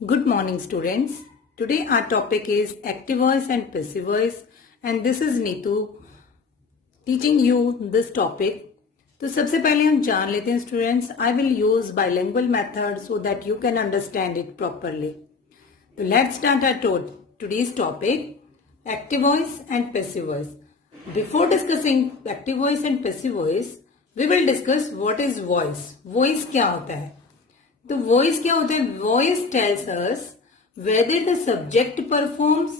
Good morning, students. Today our topic is active voice and passive voice, and this is Neetu teaching you this topic. तो सबसे पहले हम जान लेते हैं students. I will use bilingual method so that you can understand it properly. So let's start our today's topic, active voice and passive voice. Before discussing active voice and passive voice, we will discuss what is voice. Voice क्या होता है? तो voice क्या होता है? Voice tells us whether the subject performs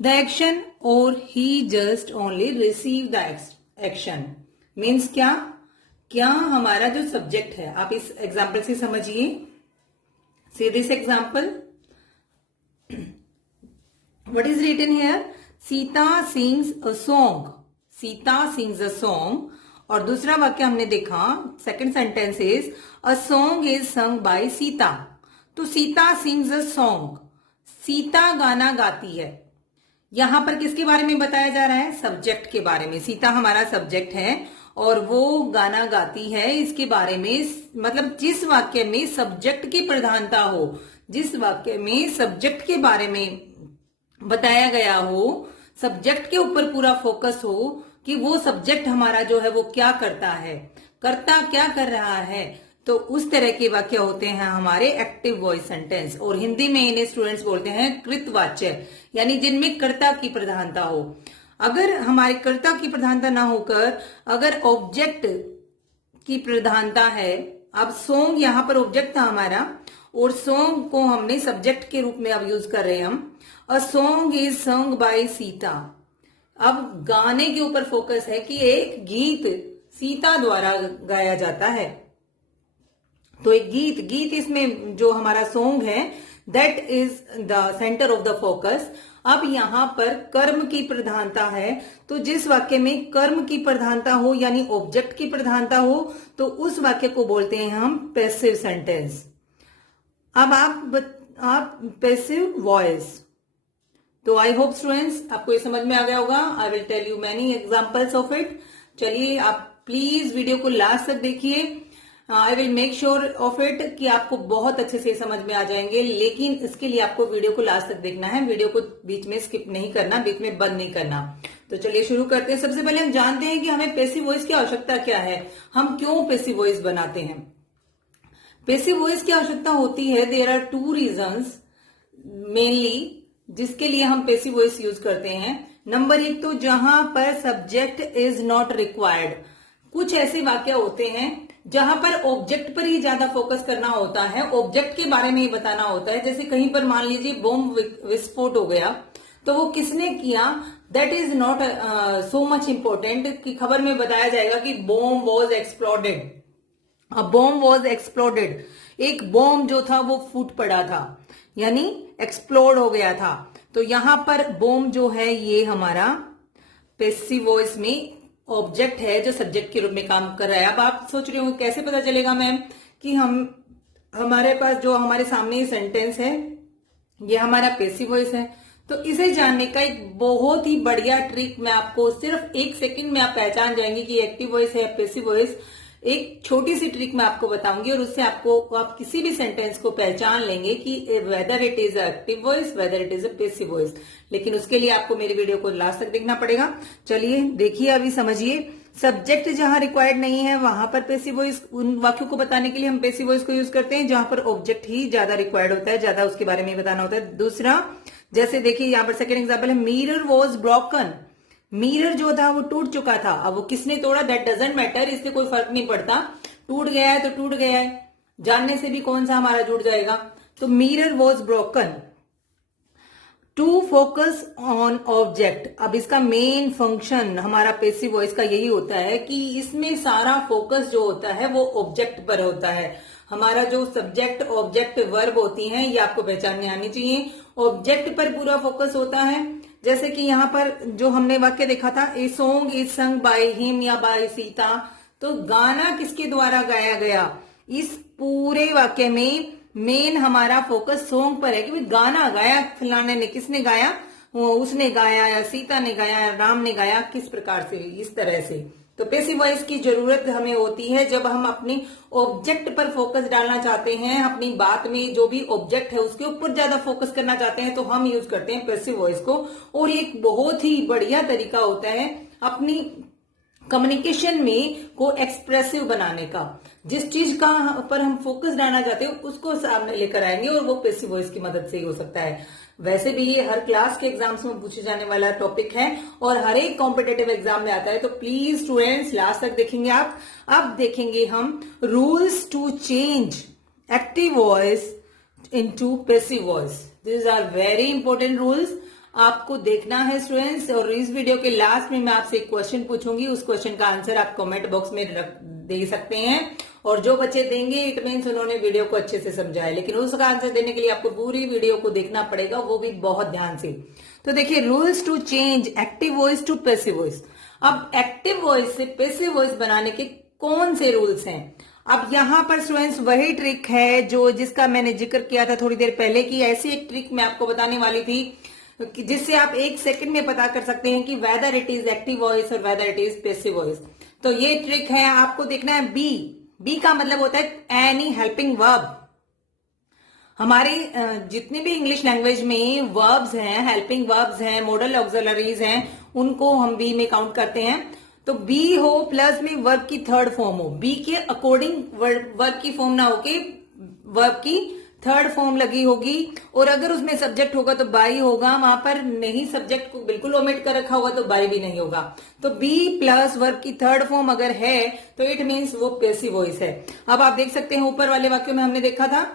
the action और he just only receive the action. Means क्या हमारा जो सब्जेक्ट है, आप इस एग्जाम्पल से समझिए. See this example, what is written here? Sita sings a song. Sita sings a song. और दूसरा वाक्य हमने देखा, second sentence is a song is sung by Sita. तो Sita sings a song. Sita गाना गाती है. यहां पर किसके बारे में बताया जा रहा है? सब्जेक्ट के बारे में. सीता हमारा सब्जेक्ट है और वो गाना गाती है. इसके बारे में मतलब जिस वाक्य में सब्जेक्ट की प्रधानता हो, जिस वाक्य में सब्जेक्ट के बारे में बताया गया हो, सब्जेक्ट के ऊपर पूरा फोकस हो कि वो सब्जेक्ट हमारा जो है वो क्या करता है, कर्ता क्या कर रहा है, तो उस तरह के वाक्य होते हैं हमारे एक्टिव वॉइस सेंटेंस. और हिंदी में इन्हें स्टूडेंट्स बोलते हैं कृतवाच्य, यानी जिनमें कर्ता की प्रधानता हो. अगर हमारे कर्ता की प्रधानता ना होकर अगर ऑब्जेक्ट की प्रधानता है, अब सॉन्ग यहां पर ऑब्जेक्ट था हमारा और सॉन्ग को हमने सब्जेक्ट के रूप में अब यूज कर रहे हैं हम. अ song is sung by Sita. अब गाने के ऊपर फोकस है कि एक गीत सीता द्वारा गाया जाता है. तो एक गीत इसमें जो हमारा सॉन्ग है, that is the centre of the focus. अब यहां पर कर्म की प्रधानता है, तो जिस वाक्य में कर्म की प्रधानता हो यानी ऑब्जेक्ट की प्रधानता हो, तो उस वाक्य को बोलते हैं हम पैसिव सेंटेंस. अब आप पैसिव वॉइस. तो आई होप स्टूडेंट्स आपको ये समझ में आ गया होगा. I will tell you many examples of it. चलिए आप प्लीज वीडियो को लास्ट तक देखिए. I will make sure of it कि आपको बहुत अच्छे से समझ में आ जाएंगे, लेकिन इसके लिए आपको वीडियो को लास्ट तक देखना है. वीडियो को बीच में स्किप नहीं करना, बीच में बंद नहीं करना. तो चलिए शुरू करते हैं. सबसे पहले हम जानते हैं कि हमें पैसिव वॉइस की आवश्यकता क्या है, हम क्यों पैसिव वॉइस बनाते हैं. पैसिव वॉइस की आवश्यकता होती है, देयर आर 2 रीजंस मेनली जिसके लिए हम पैसिव वॉइस यूज करते हैं. नंबर 1 तो जहां पर सब्जेक्ट इज नॉट रिक्वायर्ड. कुछ ऐसे वाक्य होते हैं जहां पर ऑब्जेक्ट पर ही ज्यादा फोकस करना होता है, ऑब्जेक्ट के बारे में ही बताना होता है. जैसे कहीं पर मान लीजिए बॉम्ब विस्फोट हो गया, तो वो किसने किया, that is not so much important कि खबर में बताया जाएगा कि bomb was exploded. Bomb was exploded. एक बॉम्ब जो था वो फूट पड़ा था, यानी एक्सप्लोड हो गया था. तो यहां पर बॉम्ब जो है ये हमारा पैसिव वॉइस में ऑब्जेक्ट है जो सब्जेक्ट के रूप में काम कर रहा है. अब आप सोच रहे हो कैसे पता चलेगा मैम कि हमारे पास जो हमारे सामने सेंटेंस है ये हमारा पैसिव वॉइस है. तो इसे जानने का एक बहुत ही बढ़िया ट्रिक मैं आपको सिर्फ 1 सेकंड में आप पहचान जाएंगे कि एक्टिव वॉइस है या पैसिव वॉइस. एक छोटी सी ट्रिक मैं आपको बताऊंगी और उससे आप किसी भी सेंटेंस को पहचान लेंगे कि whether it is active voice, weather it is a passive voice. लेकिन उसके लिए आपको मेरी वीडियो को लास्ट तक देखना पड़ेगा. चलिए देखिए, अभी समझिए. सब्जेक्ट जहां रिक्वायर्ड नहीं है वहां पर पैसिव वॉइस, उन वाक्यों को बताने के लिए हम पैसिव वॉइस को यूज करते हैं. जहां पर ऑब्जेक्ट ही ज्यादा रिक्वायर्ड होता है, ज्यादा उसके बारे में बताना होता है. दूसरा, जैसे देखिए यहाँ पर सेकेंड एग्जाम्पल है, मिरर वॉज ब्रोकन. मिरर जो था वो टूट चुका था. अब वो किसने तोड़ा, दैट डजंट मैटर, इससे कोई फर्क नहीं पड़ता. टूट गया है तो टूट गया है, जानने से भी कौन सा हमारा जुड़ जाएगा. तो mirror was broken. To focus on object. अब इसका मेन फंक्शन हमारा पैसिव वॉइस का यही होता है कि इसमें सारा फोकस जो होता है वो ऑब्जेक्ट पर होता है. हमारा जो सब्जेक्ट ऑब्जेक्ट वर्ब होती हैं ये आपको पहचानने आनी चाहिए. ऑब्जेक्ट पर पूरा फोकस होता है. जैसे कि यहाँ पर जो हमने वाक्य देखा था, a song is sung by him या बाय सीता. तो गाना किसके द्वारा गाया गया, इस पूरे वाक्य में मेन हमारा फोकस सॉन्ग पर है कि गाना गाया फलाने ने, किसने गाया, उसने गाया या सीता ने गाया या राम ने गाया, किस प्रकार से, इस तरह से. तो पैसिव वॉइस की जरूरत हमें होती है जब हम अपने ऑब्जेक्ट पर फोकस डालना चाहते हैं, अपनी बात में जो भी ऑब्जेक्ट है उसके ऊपर ज्यादा फोकस करना चाहते हैं, तो हम यूज करते हैं पैसिव वॉइस को। और एक बहुत ही बढ़िया तरीका होता है अपनी कम्युनिकेशन में को एक्सप्रेसिव बनाने का। जिस चीज का पर हम फोकस डालना चाहते हैं उसको सामने लेकर आएंगे, और वो पैसिव वॉइस की मदद से ही हो सकता है। वैसे भी ये हर क्लास के एग्जाम्स में पूछे जाने वाला टॉपिक है और हर एक कॉम्पिटेटिव एग्जाम में आता है, तो प्लीज स्टूडेंट्स लास्ट तक देखेंगे आप। अब देखेंगे हम rules to change active voice into passive voice. This are very important rules, आपको देखना है स्टूडेंट्स। और इस वीडियो के लास्ट में मैं आपसे एक क्वेश्चन पूछूंगी, उस क्वेश्चन का आंसर आप कमेंट बॉक्स में दे सकते हैं, और जो बच्चे देंगे इट मीन्स उन्होंने वीडियो को अच्छे से समझा है। लेकिन उसका आंसर देने के लिए आपको पूरी वीडियो को देखना पड़ेगा, वो भी बहुत ध्यान से। तो देखिए, rules to change active voice to passive voice. अब एक्टिव वॉइस से पैसिव वॉइस बनाने के कौन से रूल्स हैं? अब यहां पर स्टूडेंट्स वही ट्रिक है जिसका मैंने जिक्र किया था थोड़ी देर पहले की। ऐसी एक ट्रिक मैं आपको बताने वाली थी जिससे आप 1 सेकंड में पता कर सकते हैं कि whether it is active voice और whether it is passive voice. तो ये ट्रिक है, आपको देखना है बी का मतलब होता है एनी हेल्पिंग वर्ब। हमारे जितने भी इंग्लिश लैंग्वेज में वर्ब्स हैं, हेल्पिंग वर्ब्स हैं, मॉडल ऑक्सिलरीज हैं, उनको हम बी में काउंट करते हैं। तो बी हो प्लस में वर्ब की थर्ड फॉर्म हो, बी के अकॉर्डिंग वर्ब की फॉर्म ना होके वर्ब की थर्ड फॉर्म लगी होगी, और अगर उसमें सब्जेक्ट होगा तो बाई होगा, वहां पर नहीं सब्जेक्ट को बिल्कुल ओमिट कर रखा होगा तो बाई भी नहीं होगा। तो बी प्लस वर्ब की थर्ड फॉर्म अगर है तो इट मीन्स वो पैसिव वॉइस है। अब आप देख सकते हैं ऊपर वाले वाक्य में हमने देखा था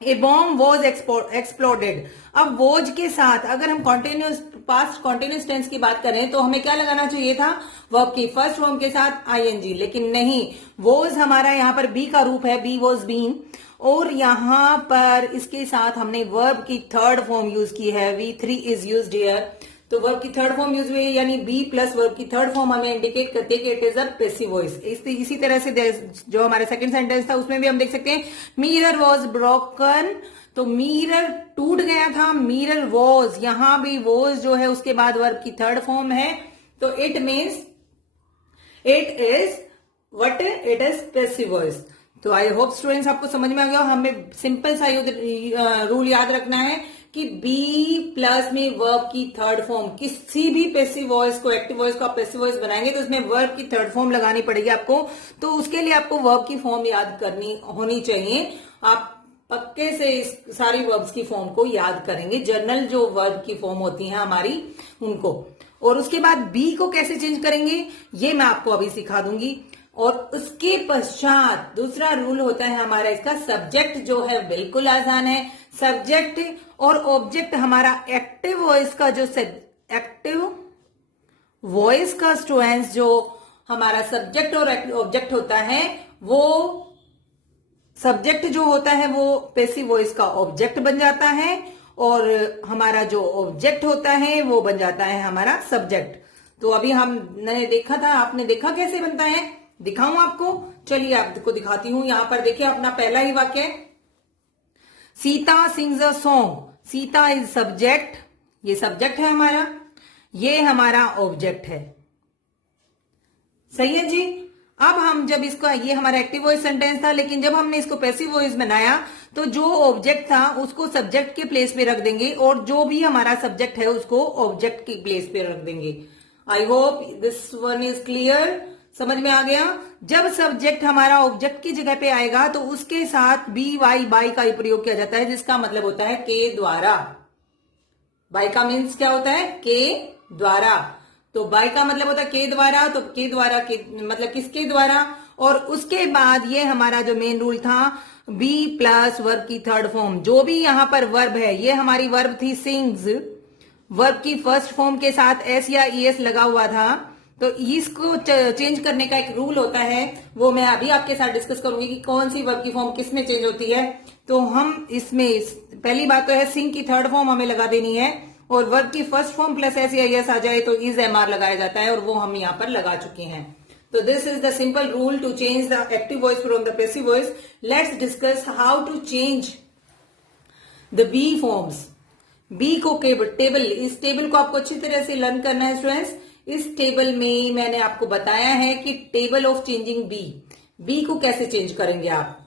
ए बॉम्ब वॉज एक्सप्लोडेड। अब वॉज के साथ अगर हम कॉन्टिन्यूस पास्ट कॉन्टिन्यूस टेंस की बात करें तो हमें क्या लगाना चाहिए था? वर्ब की फर्स्ट फॉर्म के साथ आईएनजी, लेकिन नहीं, वॉज हमारा यहाँ पर बी का रूप है, बी वॉज बीन, और यहां पर इसके साथ हमने वर्ब की थर्ड फॉर्म यूज की है, V3 इज यूज्ड हियर। तो वर्ब की थर्ड फॉर्म यूज हुई है, यानी बी प्लस वर्ब की थर्ड फॉर्म हमें इंडिकेट करती है कि it is a passive voice. इसी तरह से जो हमारा सेकंड सेंटेंस था उसमें भी हम देख सकते हैं मिरर वॉज ब्रोकन, तो मिरर टूट गया था, मिरर वॉज, यहां भी वॉज जो है उसके बाद वर्ब की थर्ड फॉर्म है, तो it means it is what? It is passive voice. तो आई होप स्टूडेंट्स आपको समझ में आ गया। हमें सिंपल सा रूल याद रखना है कि बी प्लस में वर्ब की थर्ड फॉर्म, किसी भी पैसिव वॉइस को, एक्टिव वॉइस को आप पैसिव वॉइस बनाएंगे तो उसमें वर्ब की थर्ड फॉर्म लगानी पड़ेगी आपको। तो उसके लिए आपको वर्ब की फॉर्म याद करनी होनी चाहिए। आप पक्के से इस सारी वर्ब्स की फॉर्म को याद करेंगे, जर्नल जो वर्ब की फॉर्म होती है हमारी उनको। और उसके बाद बी को कैसे चेंज करेंगे ये मैं आपको अभी सिखा दूंगी। और उसके पश्चात दूसरा रूल होता है हमारा इसका, सब्जेक्ट जो है बिल्कुल आसान है। सब्जेक्ट और ऑब्जेक्ट हमारा एक्टिव वॉइस का जो एक्टिव वॉइस का स्टूडेंट्स जो हमारा सब्जेक्ट और ऑब्जेक्ट होता है, वो सब्जेक्ट जो होता है वो पैसिव वॉइस का ऑब्जेक्ट बन जाता है, और हमारा जो ऑब्जेक्ट होता है वो बन जाता है हमारा सब्जेक्ट। तो अभी हमने देखा था, आपने देखा कैसे बनता है, दिखाऊं आपको? चलिए आपको दिखाती हूं। यहां पर देखिए अपना पहला ही वाक्य, Sita sings a song. Sita is subject, ये सब्जेक्ट है हमारा, ये हमारा ऑब्जेक्ट है। सही है जी। अब हम जब इसको, ये हमारा एक्टिव वॉइस सेंटेंस था, लेकिन जब हमने इसको पैसिव वॉइस बनाया तो जो ऑब्जेक्ट था उसको सब्जेक्ट के प्लेस पे रख देंगे, और जो भी हमारा सब्जेक्ट है उसको ऑब्जेक्ट के प्लेस पे रख देंगे। I hope this one is clear, समझ में आ गया। जब सब्जेक्ट हमारा ऑब्जेक्ट की जगह पे आएगा तो उसके साथ बी वाई बाई का ही प्रयोग किया जाता है, जिसका मतलब होता है के द्वारा। बाई का मीन्स क्या होता है? के द्वारा। तो बाई का मतलब होता है के द्वारा, तो के द्वारा के मतलब किसके द्वारा। और उसके बाद ये हमारा जो मेन रूल था, बी प्लस वर्ब की थर्ड फॉर्म, जो भी यहां पर वर्ब है, ये हमारी वर्ब थी सिंग्स, वर्ब की फर्स्ट फॉर्म के साथ एस या ईएस लगा हुआ था। तो इसको चेंज करने का एक रूल होता है, वो मैं अभी आपके साथ डिस्कस करूंगी कि कौन सी वर्ब की फॉर्म किस में चेंज होती है। तो हम इसमें पहली बात तो है सिंग की थर्ड फॉर्म हमें लगा देनी है, और वर्ब की फर्स्ट फॉर्म प्लस एस या एस आ जाए तो इज एमआर लगाया जाता है, और वो हम यहाँ पर लगा चुके हैं। तो this is the simple rule to change the active voice from the passive voice. Let's discuss how to change the be forms. Be को टेबल, इस टेबल को आपको अच्छी तरह से लर्न करना है स्टूडेंट्स। इस टेबल में मैंने आपको बताया है कि table of changing be, be को कैसे चेंज करेंगे आप।